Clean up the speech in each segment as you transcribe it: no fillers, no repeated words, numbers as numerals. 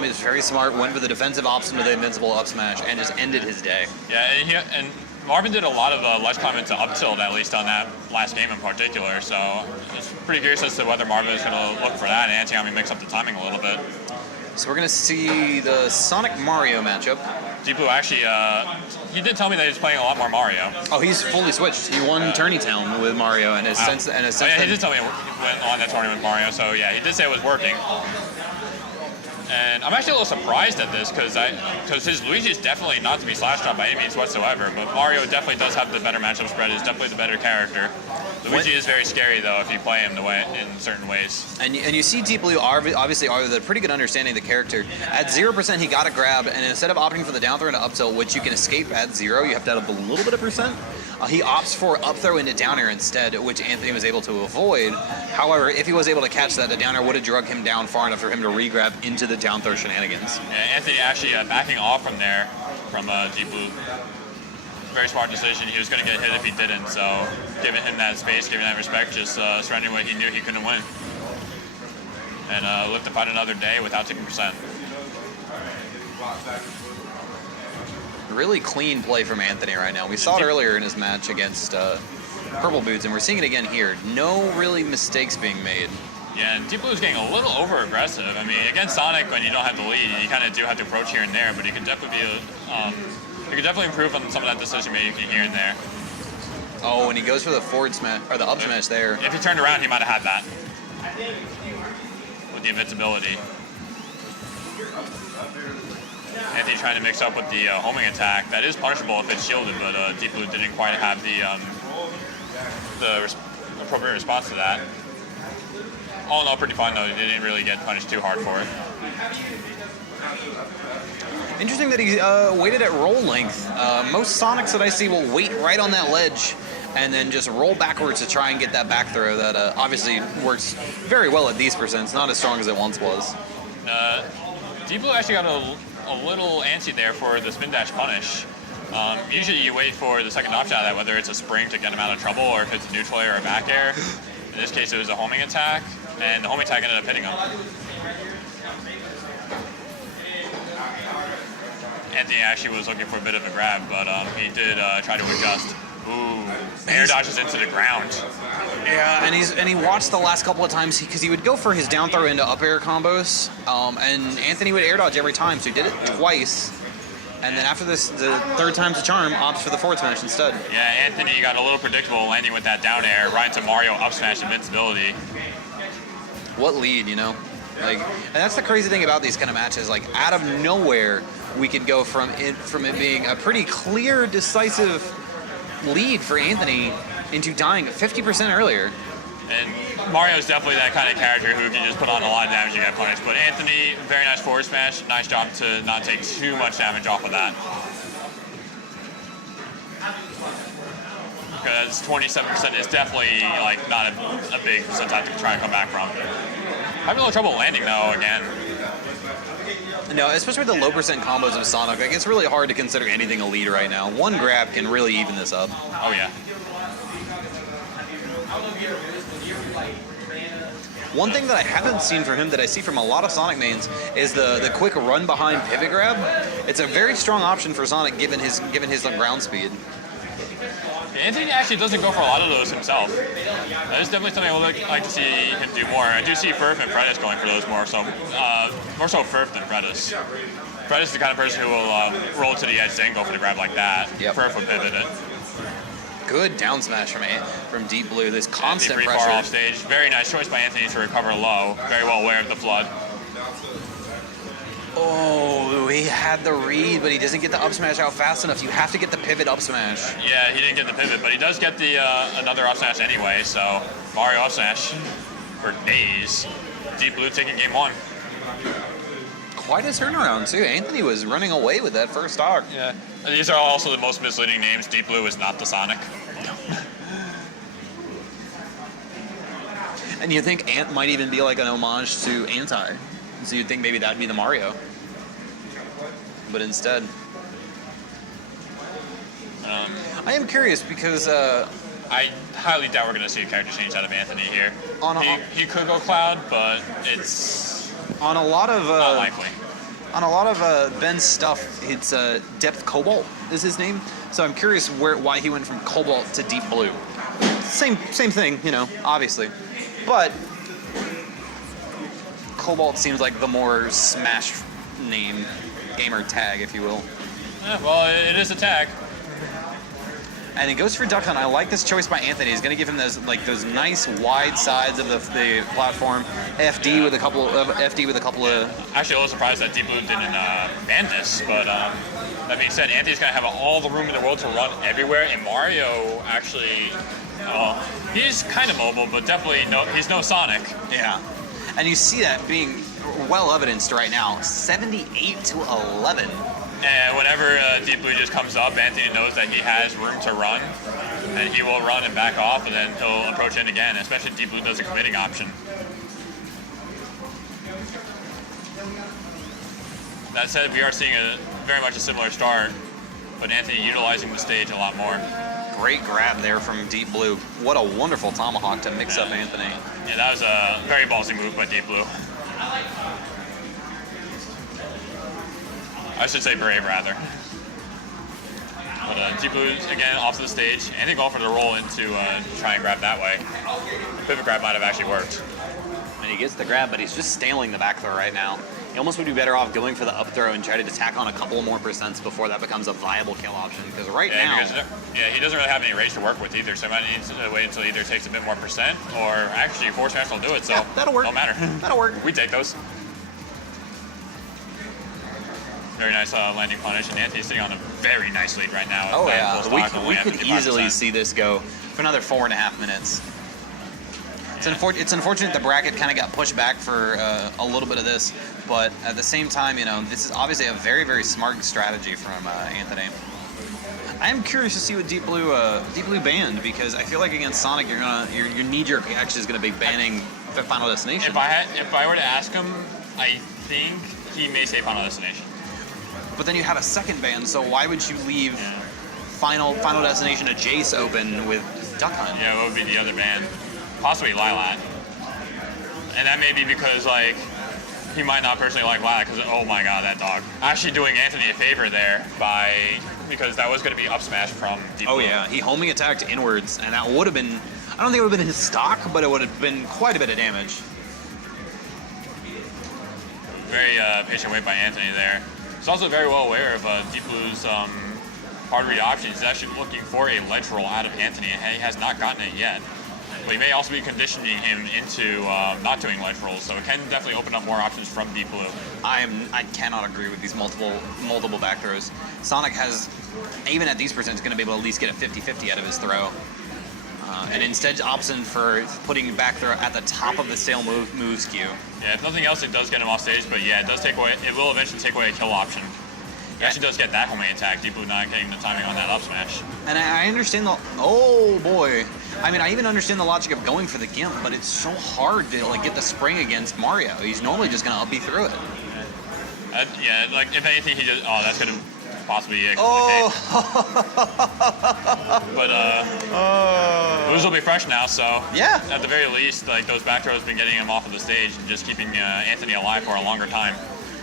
He was very smart, went for the defensive option to the invincible up smash, and just ended his day. Yeah, and Marvin did a lot of ledge climbing to up tilt, at least on that last game in particular, so it's pretty curious as to whether Marvin is going to look for that and Antiyami mix up the timing a little bit. So we're going to see the Sonic Mario matchup. Deepblue actually, he did tell me that he's playing a lot more Mario. Oh, he's fully switched. He won Tourney Town with Mario, and since he did tell me he went on that tournament with Mario, so yeah, he did say it was working. And I'm actually a little surprised at this because his Luigi is definitely not to be slash dropped by any means whatsoever, but Mario definitely does have the better matchup spread, is definitely the better character. Luigi is very scary though if you play him in certain ways. And you see Deepblue obviously with a pretty good understanding of the character. At 0% he got a grab, and instead of opting for the down throw into up tilt, which you can escape at 0, you have to add up a little bit of percent. He opts for up throw into down air instead, which Anthony was able to avoid. However, if he was able to catch that, the down air would have drug him down far enough for him to re-grab into the down throw shenanigans. Yeah, Anthony actually backing off from there from Deepblue. Very smart decision. He was going to get hit if he didn't, so giving him that space, giving that respect, just surrendering what he knew he couldn't win. And look to fight another day without taking percent. Really clean play from Anthony right now. We saw it earlier in his match against Purple Boots, and we're seeing it again here. No really mistakes being made. Yeah, and Deepblue is getting a little over-aggressive. I mean, against Sonic, when you don't have the lead, you kind of do have to approach here and there, but he can definitely be you could definitely improve on some of that decision making here and there. Oh, and he goes for the forward smash, or the up smash there. If he turned around, he might have had that. With the invincibility. Anthony trying to mix up with the homing attack. That is punishable if it's shielded, but Deepblue didn't quite have the appropriate response to that. All in all, pretty fun though. He didn't really get punished too hard for it. Interesting that he waited at roll length. Most Sonics that I see will wait right on that ledge and then just roll backwards to try and get that back throw that obviously works very well at these percents, not as strong as it once was. Deepblue actually got a little antsy there for the spin dash punish. Usually you wait for the second option out of that, whether it's a spring to get him out of trouble or if it's a neutral air or a back air. In this case it was a homing attack, and the homing attack ended up hitting him. Anthony actually was looking for a bit of a grab, but he did try to adjust. Ooh, air dodges into the ground. Yeah, and he watched the last couple of times because he would go for his down throw into up air combos, and Anthony would air dodge every time, so he did it twice. And then after this, the third time's a charm, opts for the forward smash instead. Yeah, Anthony got a little predictable landing with that down air right into Mario up smash invincibility. What lead, you know? Like, and that's the crazy thing about these kind of matches. Like, out of nowhere, we could go from it being a pretty clear, decisive lead for Anthony into dying 50% earlier. And Mario's definitely that kind of character who can just put on a lot of damage and get punished. But Anthony, very nice forward smash. Nice job to not take too much damage off of that. Because 27% is definitely like not a big percentile to try and come back from. Having a little trouble landing though again. No, especially with the low percent combos of Sonic, like it's really hard to consider anything a lead right now. One grab can really even this up. Oh yeah. One thing that I haven't seen from him that I see from a lot of Sonic mains is the quick run behind pivot grab. It's a very strong option for Sonic given his ground speed. Anthony actually doesn't go for a lot of those himself. That is definitely something I would like to see him do more. I do see Furf and Fredis going for those more so Furf than Fredis. Fredis is the kind of person who will roll to the edge and go for the grab like that. Yep. Furf would pivot it. Good down smash from Deepblue. This constant pretty pressure. Far off stage. Very nice choice by Anthony to recover low. Very well aware of the flood. Oh, he had the read, but he doesn't get the up smash out fast enough. You have to get the pivot up smash. Yeah, he didn't get the pivot, but he does get the another up smash anyway, so Mario up smash for days. Deepblue taking game one. Quite a turnaround, too. Anthony was running away with that first stock. Yeah. These are also the most misleading names. Deepblue is not the Sonic. And you think Ant might even be like an homage to Anti. So you'd think maybe that'd be the Mario. But instead. I am curious because... I highly doubt we're going to see a character change out of Anthony here. On he could go Cloud, but it's on a lot of not likely. on a lot of Ben's stuff, it's Depth Cobalt is his name. So I'm curious why he went from Cobalt to Deep Blue. Same thing, you know, obviously. But Cobalt seems like the more Smash name, gamer tag, if you will. Yeah, well, it is a tag. And he goes for Duck Hunt. I like this choice by Anthony. He's going to give him those nice wide sides of the platform. FD with a couple of Actually, a little surprised that Deepblue didn't ban this, but that being said, Anthony's going to have all the room in the world to run everywhere, and Mario actually, he's kind of mobile, but definitely he's no Sonic. Yeah, and you see that being well evidenced right now. 78 to 11. And whenever Deepblue just comes up, Anthony knows that he has room to run, and he will run and back off, and then he'll approach in again, especially if Deepblue does a committing option. That said, we are seeing very much a similar start, but Anthony utilizing the stage a lot more. Great grab there from Deepblue. What a wonderful tomahawk to mix up Anthony. Yeah, that was a very ballsy move by Deepblue. I should say brave, rather. But Deepblue, again, off to the stage. Anthony going for the roll in to try and grab that way. Pivot grab might have actually worked. And he gets the grab, but he's just staling the back throw right now. He almost would be better off going for the up throw and try to tack on a couple more percents before that becomes a viable kill option. Because now... he doesn't really have any range to work with either, so he might need to wait until either takes a bit more percent, or actually Force Smash will do it, so yeah, that'll work. Don't matter. That'll work. We take those. Very nice landing punish, and Anthony's sitting on a very nice lead right now. Oh yeah, we could easily see this go for another 4.5 minutes. It's unfortunate the bracket kind of got pushed back for a little bit of this, but at the same time, you know, this is obviously a very, very smart strategy from Anthony. I am curious to see what Deepblue banned, because I feel like against Sonic, your knee-jerk reaction is going to be banning Final Destination. If I were to ask him, I think he may say Final Destination. But then you have a second ban, so why would you leave Final Destination to Jace open with Duck Hunt? Yeah, what would be the other ban? Possibly Lilat. And that may be because, like, he might not personally like Lilat, because, oh my god, that dog. Actually doing Anthony a favor there because that was going to be up smash from Deepblue. Oh yeah, he homing attacked inwards, and that would have been, I don't think it would have been his stock, but it would have been quite a bit of damage. Very patient wait by Anthony there. He's also very well aware of Deepblue's hard read options. He's actually looking for a ledge roll out of Anthony, and he has not gotten it yet. But he may also be conditioning him into not doing ledge rolls, so it can definitely open up more options from Deepblue. I cannot agree with these multiple back throws. Sonic has, even at these percents, going to be able to at least get a 50-50 out of his throw. And instead opts in for putting back throw at the top of the stale moves queue. Yeah, if nothing else, it does get him off stage, but yeah, it will eventually take away a kill option. He actually does get that homing attack, Deepblue not getting the timing on that up smash. And I understand oh boy. I mean, I even understand the logic of going for the Gimp, but it's so hard to like get the spring against Mario. He's normally just gonna up B through it. Yeah, like if anything, he just, that's gonna possibly be But Blues will be fresh now, so yeah. At the very least, like those back throws been getting him off of the stage and just keeping Anthony alive for a longer time.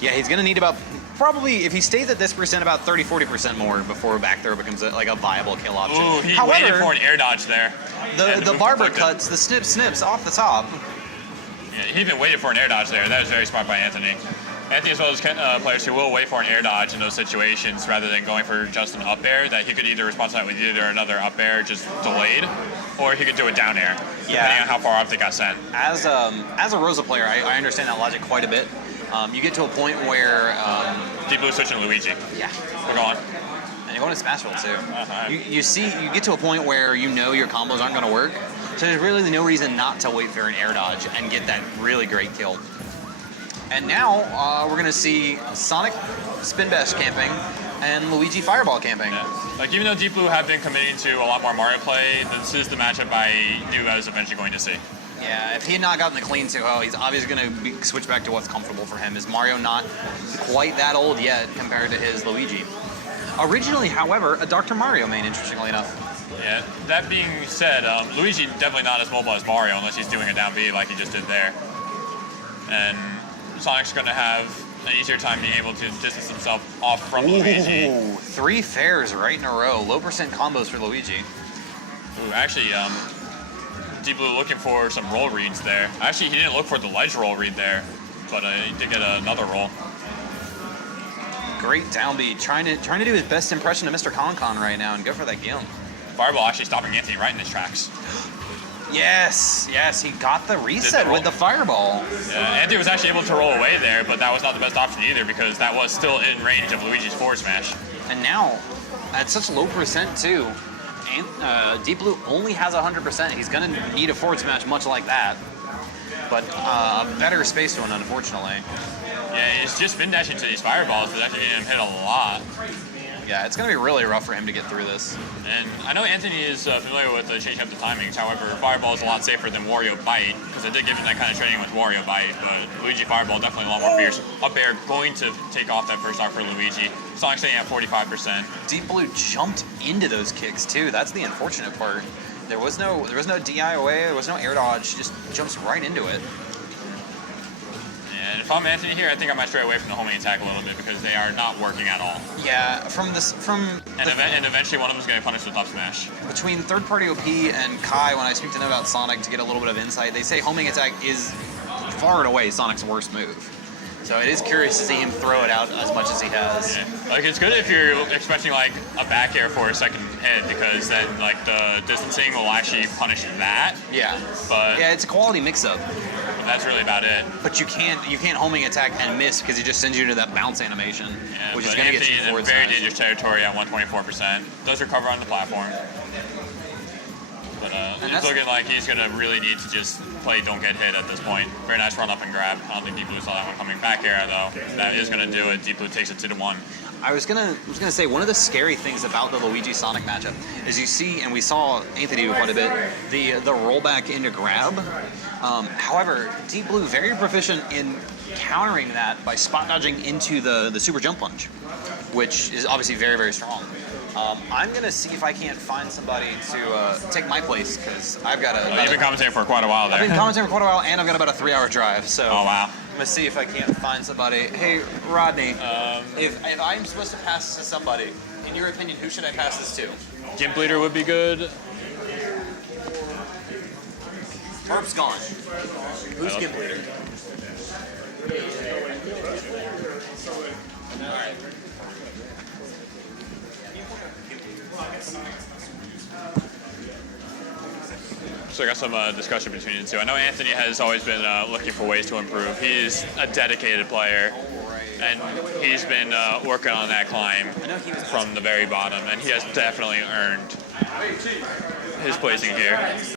Yeah, he's gonna need about, probably, if he stays at this percent, about 30-40% more before back throw becomes like a viable kill option. Ooh, he waited for an air dodge there. The barber cuts, the snips off the top. Yeah, he even waited for an air dodge there. That was very smart by Anthony. Anthony, as well as players who will wait for an air dodge in those situations rather than going for just an up air, that he could either respond to that with either another up air just delayed, or he could do a down air, depending on how far up they got sent. As a Rosa player, I understand that logic quite a bit. You get to a point where Deepblue switching to Luigi. Yeah. We're going. And you're going to Smashville too. You get to a point where you know your combos aren't going to work, so there's really no reason not to wait for an air dodge and get that really great kill. And now we're going to see Sonic Spin Bash camping and Luigi Fireball camping. Yeah. Like, even though Deepblue have been committing to a lot more Mario play, this is the matchup I knew I was eventually going to see. Yeah, if he had not gotten the clean 2-0, he's obviously going to switch back to what's comfortable for him. Is Mario not quite that old yet compared to his Luigi? Originally, however, a Dr. Mario main, interestingly enough. Yeah, that being said, Luigi definitely not as mobile as Mario unless he's doing a down B like he just did there. And Sonic's going to have an easier time being able to distance himself off from Luigi. Ooh, 3 fairs right in a row. Low percent combos for Luigi. Ooh, actually, Deepblue looking for some roll reads there. Actually, he didn't look for the ledge roll read there, but he did get another roll. Great down B, trying to do his best impression of Mr. Concon right now and go for that Gimp. Fireball actually stopping Anthony right in his tracks. Yes, he got the reset with the Fireball. Yeah, Anthony was actually able to roll away there, but that was not the best option either because that was still in range of Luigi's forward smash. And now, at such low percent too, Deepblue only has 100%. He's gonna need a forward smash much like that, but a better spaced one, unfortunately. Yeah, he's just been dashing to these fireballs, but actually getting him hit a lot. Yeah, it's gonna be really rough for him to get through this. And I know Anthony is familiar with changing up the timings. However, Fireball is a lot safer than Wario Bite because I did give him that kind of training with Wario Bite. But Luigi Fireball definitely a lot more fierce. Up air going to take off that first arc for Luigi. Sonic staying at 45%. Deepblue jumped into those kicks too. That's the unfortunate part. There was no DI away. There was no air dodge. He just jumps right into it. And if I'm Anthony here, I think I might stray away from the homing attack a little bit because they are not working at all. Yeah, And eventually one of them is going to punish with up smash. between third-party OP and Kai, when I speak to them about Sonic to get a little bit of insight, they say homing attack is far and away Sonic's worst move. So it is curious to see him throw it out as much as he has. Yeah. Like it's good if you're expecting like a back air for a second hit because then like the distancing will actually punish that. Yeah. But Yeah, it's a quality mix-up. that's really about it. But you can't homing attack and miss because he just sends you to that bounce animation, Yeah, which is but going to get Anthony you is in forward very smash. dangerous territory at 124%. Does recover on the platform. But it's that's- looking like he's going to really need to just play don't get hit at this point. Very nice run up and grab. I don't think Deepblue saw that one coming. Back air though. That is going to do it. Deepblue takes it 2-1. I was gonna say one of the scary things about the Luigi Sonic matchup is you see, and we saw Anthony do quite a bit, the rollback into grab. However, Deepblue very proficient in countering that by spot dodging into the super jump punch, which is obviously very, very strong. I'm gonna see if I can't find somebody to take my place because I've got You've been commentating for quite a while there. I've been commentating for quite a while, and I've got about a 3-hour drive. So Oh wow. I'm gonna see if I can't find somebody. Hey, Rodney, if I'm supposed to pass this to somebody, in your opinion, who should I pass this to? Gimp leader would be good. Herb's gone. Who's Gimp leader? Alright. So I got some discussion between the two. I know Anthony has always been looking for ways to improve. He's a dedicated player, and he's been working on that climb from the very bottom, and he has definitely earned his placing here.